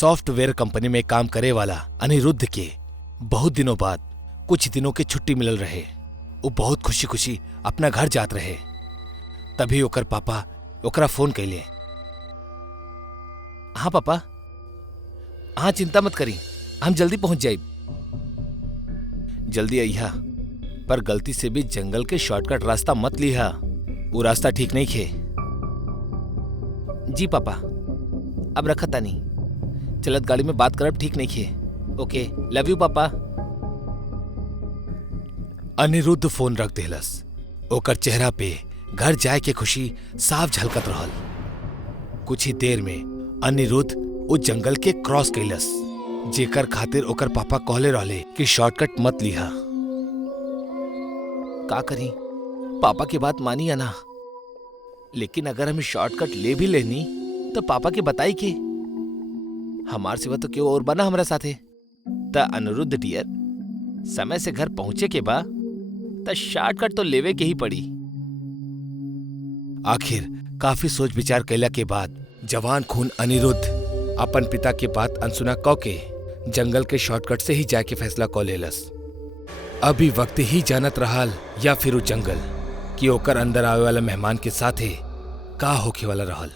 Software company में काम करे वाला अनिरुद्ध के बहुत दिनों बाद कुछ दिनों के छुट्टी मिलल रहे। वो बहुत खुशी खुशी अपना घर जात रहे। तभी ओकर पापा ओकरा फोन कैले। हाँ पापा, हाँ चिंता मत करी, हम जल्दी पहुंच जाए। जल्दी अइहा, पर गलती से भी जंगल के शॉर्टकट रास्ता मत लिहा, वो रास्ता ठीक नहीं खे। जी पापा, अब रखा तानी, चलत गाड़ी में बात करब ठीक नहीं खे। ओके, लव यू पापा। अनिरुद्ध फोन रख देलस। ओकर चेहरा पे घर जाए के खुशी साफ झलकत रहल। कुछ ही देर में अनिरुद्ध उस जंगल के क्रॉस कैलस, जेकर खातिर ओकर पापा कहले रहले कि शॉर्टकट मत लिहा। का करी, पापा की बात मानी या ना? लेकिन अगर हम शॉर्टकट ले भी लेनी तो पापा के बताई के हमार सिवा तो क्यों और बना हमरा साथे। त अनिरुद्ध डियर, समय से घर पहुंचे के बाद त शॉर्टकट तो लेवे के ही पड़ी। आखिर काफी सोच विचार कैला के बाद जवान खून अनिरुद्ध अपन पिता के बात अनसुना कौ के जंगल के शॉर्टकट से ही जाके फैसला कौ लेलस। अभी वक्त ही जानत रहल या फिर वो जंगल कि ओकर अंदर आवे वाला मेहमान के साथे का होके वाला रहल।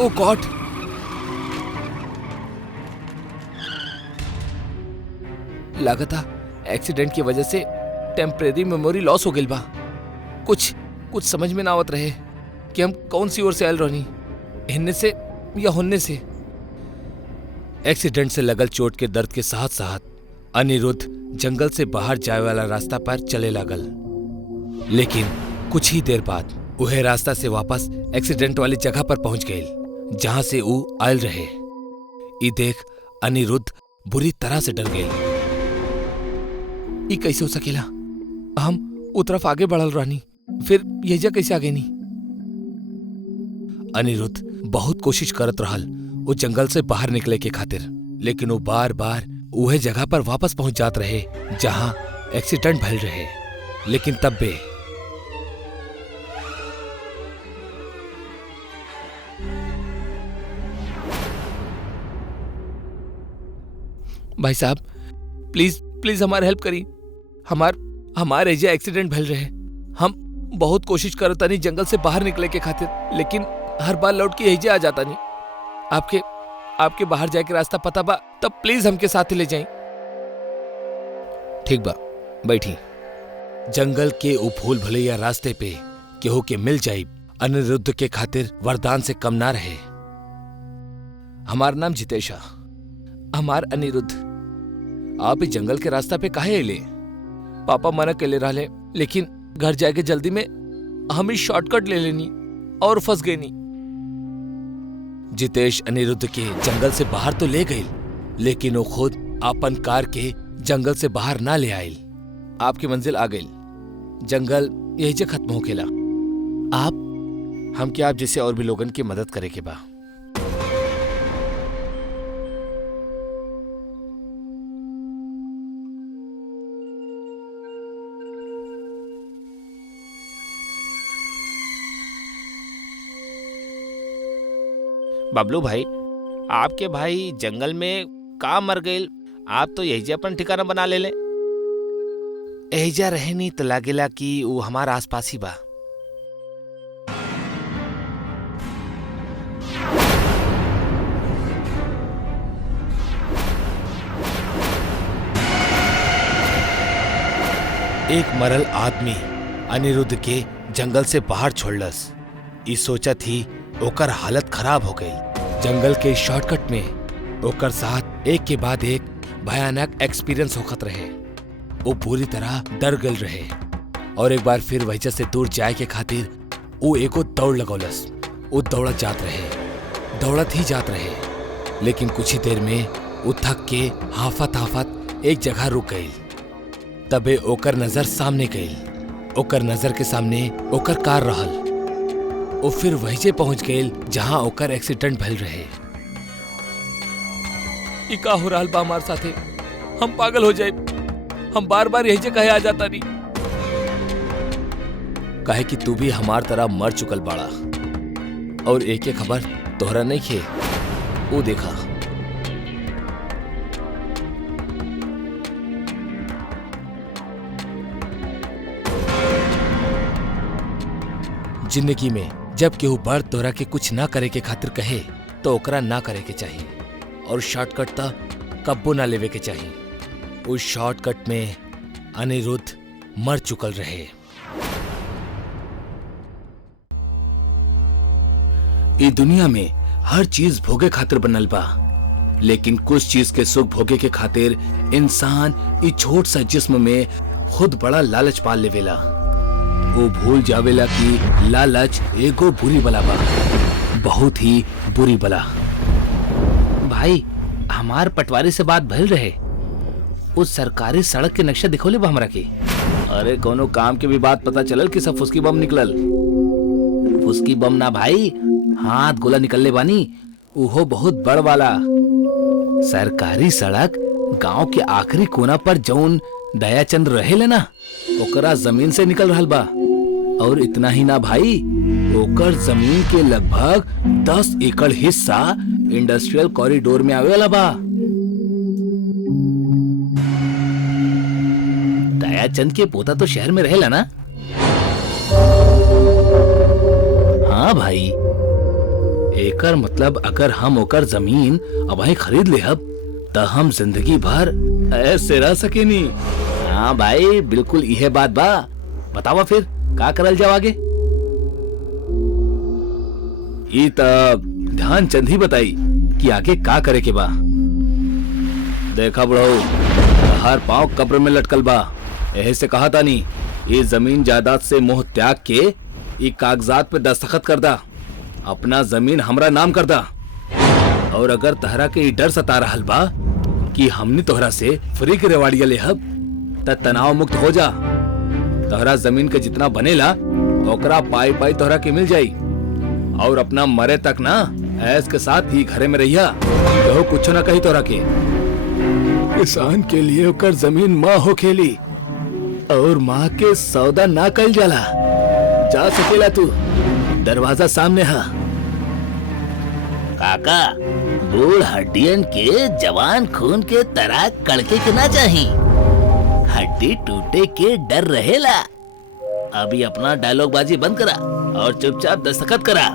ओ गॉड, लागता एक्सीडेंट की वजह से टेम्परेरी मेमोरी लॉस हो गई बा। कुछ समझ में ना आवत रहे कि हम कौन सी ओर से आयल रहनी, हिन्ने से या हुन्ने से। एक्सीडेंट से लगल चोट के दर्द के साथ साथ अनिरुद्ध जंगल से बाहर जाए वाला रास्ता पर चले लागल। लेकिन कुछ ही देर बाद वह रास्ता से वापस एक्सीडेंट वाली जगह पर पहुंच गए जहां से वो आयल रहे। ई देख अनिरुद्ध बुरी तरह से डर गए। ई कैसे हो सकेला? हम उ तरफ आगे बढ़ल रहनी, फिर यही कैसे आगे नहीं? अनिरुद्ध बहुत कोशिश करत रहल वो जंगल से बाहर निकले के खातिर, लेकिन वो बार बार उहे जगह पर वापस पहुंच जात रहे जहां एक्सीडेंट भइल रहे। लेकिन तब भी भाई साहब, प्लीज हमारे हेल्प करी। हमारे एजे एक्सीडेंट भइल रहे। हम बहुत कोशिश करता नहीं जंगल से बाहर निकले के खातिर, लेकिन हर बार लौट के एजे आ जाता नहीं। आपके बाहर जाए के रास्ता पता बा? तब प्लीज हमके साथ ले जाएं। ठीक बा, बैठी। जंगल के उ भूल भुलैया रास्ते पे केहू के मिल जाई अनिरुद्ध के खातिर वरदान से कम ना रहे। हमार नाम जितेश, हमार अनिरुद्ध। आप इस जंगल के रास्ता पे काहे अइले? पापा मना कैले रहले, लेकिन घर जाके जल्दी में हम ही शॉर्टकट ले लेनी और फंस गए नी। जितेश अनिरुद्ध के जंगल से बाहर तो ले गई, लेकिन वो खुद अपन कार के जंगल से बाहर ना ले आयल। आपकी मंजिल आ गई। जंगल यही से खत्म हो खेला। हम क्या आप जैसे और भी लोगन की मदद करे के बा। बबलू भाई, आपके भाई जंगल में का मर गए? आप तो यही अपन ठिकाना बना ले। एहिजा रहे नहीं तो लागेला कि वो हमारा आसपास ही बा। एक मरल आदमी अनिरुद्ध के जंगल से बाहर छोड़लस। ई सोचा थी ओकर हालत खराब हो गई। जंगल के शॉर्टकट में ओकर साथ एक के बाद एक भयानक एक्सपीरियंस होखत रहे। वो पूरी तरह डर गल रहे और एक बार फिर वजह से दूर जाए के खातिर वो एको दौड़ लगौलस। वो दौड़त ही जात रहे, लेकिन कुछ ही देर में वो थक के हाफत एक जगह रुक गई। तबे ओकर नजर सामने गई। ओकर नजर के सामने ओकर कार रहल। वो फिर वहीं पहुंच गए जहां ओकर एक्सीडेंट भइल रहे। ई का हो रहा बा हमार साथे? हम पागल हो जाए। हम बार बार यही जे कहे आ जाता नहीं। काहे कि तू भी हमार तरह मर चुकल बाड़ा और एक एक खबर तोहरा नहीं खे। वो देखा जिंदगी में जब केहू बड़ तोहरा के कुछ ना करे के खातिर कहे तो ओकरा ना करे के चाहिए और शॉर्टकट ता कब्बो ना लेवे के चाहिए। उस शॉर्टकट में अनिरुद्ध मर चुकल रहे। ई दुनिया में हर चीज भोगे खातिर बनल बा, लेकिन कुछ चीज के सुख भोगे के खातिर इंसान ई छोट सा जिस्म में खुद बड़ा लालच पाल लेवेला। वो भूल जावेला कि लालच एगो बुरी बला बा, बहुत ही बुरी बला। भाई हमार पटवारी से बात भइल रहे, उस सरकारी सड़क के नक्शा दिखोले बा हमरा के। अरे कोनो काम के भी बात पता चलल कि सब फुसकी बम निकलल? फुसकी बम ना भाई, हाथ गोला निकलले बानी, उहो बहुत बड़ वाला। सरकारी सड़क गांव के आखिरी कोना पर जौन दयाचंद रहेले ना, ओकरा जमीन से निकल रहल बा। और इतना ही ना भाई, ओकर जमीन के लगभग 10 एकड़ हिस्सा इंडस्ट्रियल कॉरिडोर में आवे वाला बा। दयाचंद के पोता तो शहर में रहेला ना? हाँ भाई, एकर मतलब अगर हम ओकर जमीन अबही खरीद लेहब त हम जिंदगी भर ऐसे रह सकेनी। हाँ भाई, बिल्कुल यह बात बा। बतावा फिर का करल जाओ आगे? ई तब ध्यानचंद ही बताई कि आगे का करे के बा। देखा बड़ो, हर पांव कब्र में लटकल बा। यही से कहा था नी, ये जमीन जायदाद से मोह त्याग के ये कागजात पे दस्तखत कर दा, अपना जमीन हमरा नाम कर दा। और अगर तहरा के ये डर सता रहल बा कि हमने तोहरा से फ्री के रेवाड़िया लेहब त तनाव मुक्त हो जा। तोहरा जमीन के जितना बनेला ओकरा पाई पाई तोहरा के मिल जाई। और अपना मरे तक ना ऐस के साथ ही घरे में रहिया, कहो कुछ ना कही तोहरा के। किसान के लिए ओकर जमीन माँ हो खेली और माँ के सौदा ना कल जाला। जा सकेला तू, दरवाजा सामने है। काका, बूढ़ हड्डियन के जवान खून के तरह कड़के के ना चाही, हड्डी टूटे के डर रहेला। अभी अपना डायलॉग बाजी बंद करा और चुपचाप दस्तखत करा।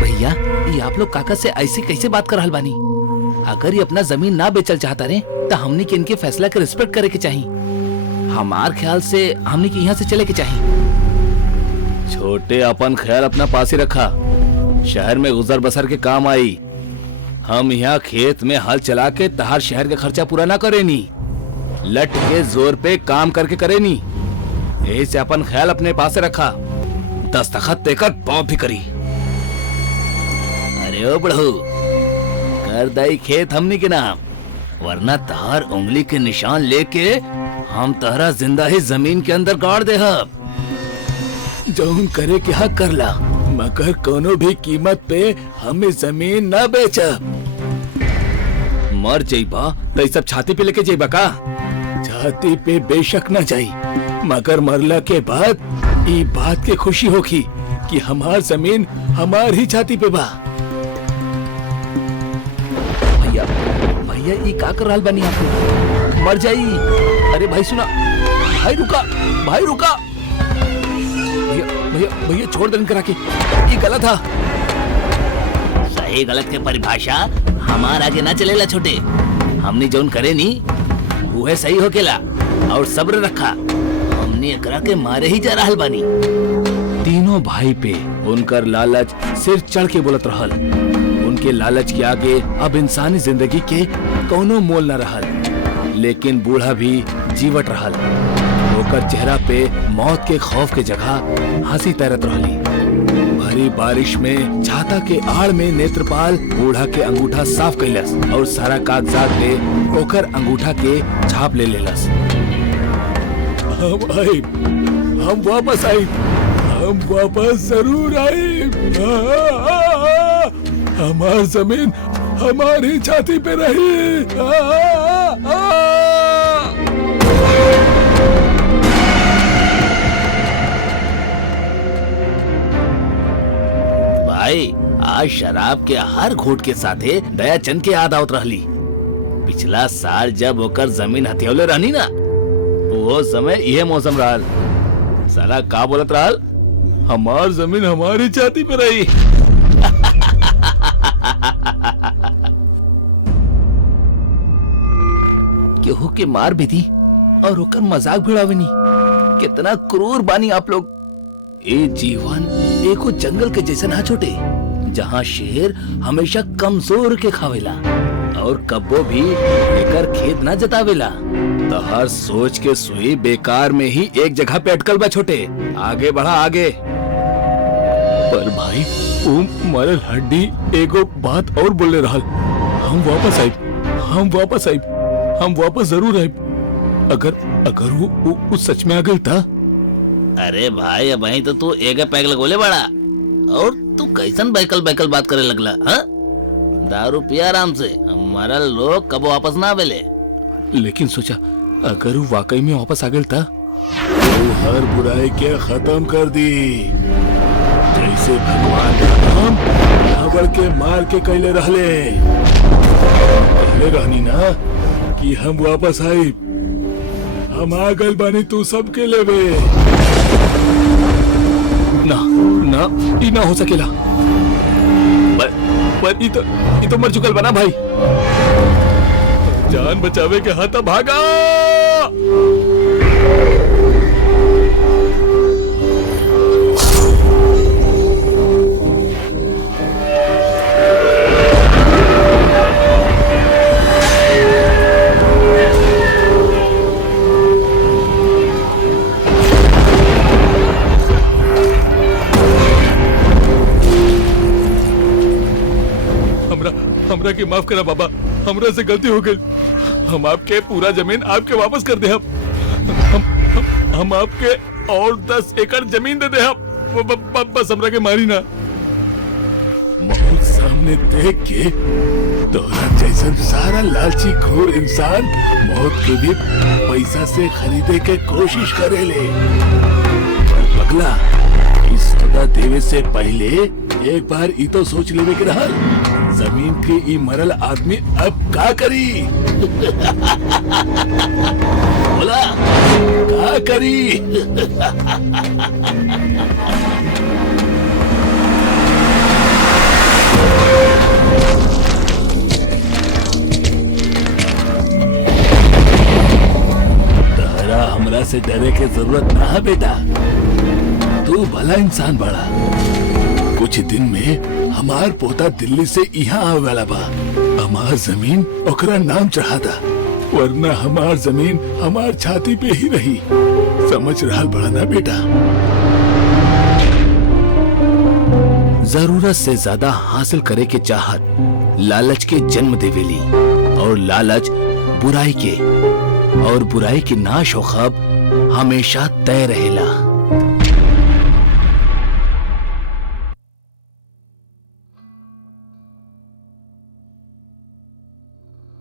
भैया, ये आप लोग काका से ऐसे कैसे बात कर रहल बानी? अगर ये अपना जमीन ना बेचल चाहता रहे तो हमने के इनके फैसला के रिस्पेक्ट करे के चाहिए। हमार ख्याल से हमने के यहाँ से चले के चाहिए। छोटे, अपन ख्याल अपना पास ही रखा, शहर में गुजर बसर के काम आई। हम यहाँ खेत में हल चला के तहार शहर का खर्चा पूरा ना करेनी, लट के जोर पे काम करके करेनी। यही से अपन ख्याल अपने पास रखा, दस्तखत देकर पॉप भी करी। अरे ओ बड़ू, कर दई खेत हमनी के नाम, वरना तहार उंगली के निशान लेके हम तहरा जिंदा ही जमीन के अंदर गाड़ दे। जौन करे के हक कर ला, मगर कोनो भी कीमत पे हमें जमीन न बेच। मर जाइबा तो सब छाती पे लेके जाइबा का? छाती पे बेशक न जाई, मगर मरला के बाद ई बात के खुशी होगी कि हमार जमीन हमार ही छाती पे बा। भैया, भैया ये का कर रहल बानी आप? मर जाई। अरे भाई सुना, भाई रुका, भाई रुका। भैया भैया भैया छोड़ देन करा के, ये गलत था। सही गलत के परिभाषा हमार आगे ना चलेला छोटे। हमने जौन करे नी वह सही होकेला, और सब्र रखा, हमने एकरा के मारे ही जा रहल बानी। तीनों भाई पे उनकर लालच सिर चढ़ के बोलत रहल। उनके लालच के आगे अब इंसानी जिंदगी के कोनो मोल न रहल। लेकिन बूढ़ा भी जीवट रहल, ओकर चेहरा पे मौत के खौफ के जगह हंसी तैरत रहली। भरी बारिश में छाता के आड़ में नेत्रपाल बूढ़ा के अंगूठा साफ कैलस और सारा कागजात पे ओकर अंगूठा के छाप ले लेलस। हम वापस आई, हम वापस जरूर आए। हमार जमीन हमारी छाती पे रही। भाई आज शराब के हर घूट के साथे दयाचंद के याद आवत रहली। पिछला साल जब ओकर जमीन हथियौले रहनी ना, वो समय यह मौसम रहल। साला का बोलत रहल, हमार जमीन हमारी छाती पे रही। केहू के मार भी दी और ओकर मजाक भिड़ावनी। कितना क्रूर बानी आप लोग। ए जीवन एको जंगल के जैसा ना छोटे, जहाँ शेर हमेशा कमजोर के खावेला और कब्बो भी एकर खेत ना जतावेला। तो हर सोच के सुई बेकार में ही एक जगह पे अटकल बा छोटे। आगे बढ़ा आगे। पर भाई वो मरल हड्डी एगो बात और बोले रहल, हम वापस आइब, हम वापस जरूर आइब। अगर वो सच में आ गई था। अरे भाई अब वहीं तो तू एक पैक लगोले बड़ा, और तू कैसन बैकल बैकल बात करे लगला। हाँ, दारू पिया आराम से, हमारा लोग कब वापस ना आवेले। लेकिन सोचा अगर वो वाकई में वापस आ गया था तो हर बुराई के खत्म कर दी। जैसे भगवान राम रावण के मार के कैले रहनी ना कि हम वापस आई। हम आ गए बानी तू सबके लेवे। ना हो सकेला। पर ई तो मर चुकल बना भाई। जान बचावे के हाथ भागा। हमरा के माफ करा बाबा, हमरा से गलती हो गई। हम आपके पूरा जमीन आपके वापस कर दे। हम आपके और 10 एकड़ जमीन दे दे। बस हमरा के मारी ना। मौत सामने देख के तोरा जैसा सारा लालची घोर इंसान मौत के भी पैसा से खरीदे के कोशिश करेले। पगला, इस सदा देवे से पहले एक बार ई तो सोच लेवे के रहल, जमीन के ई मरल आदमी अब का करी। बोला का करी। तारा हमरा से डरे के जरूरत ना है बेटा। तू भला इंसान बड़ा। कुछ दिन में हमार पोता दिल्ली से यहाँ आवे वाला बा। हमार जमीन ओकरा नाम चढ़ा था, वरना हमार जमीन हमार छाती पे ही रही। समझ रहा बड़ा ना बेटा। जरूरत से ज्यादा हासिल करे के चाहत लालच के जन्म देवेली, और लालच बुराई के, और बुराई के नाश हो खब हमेशा तय रहेला।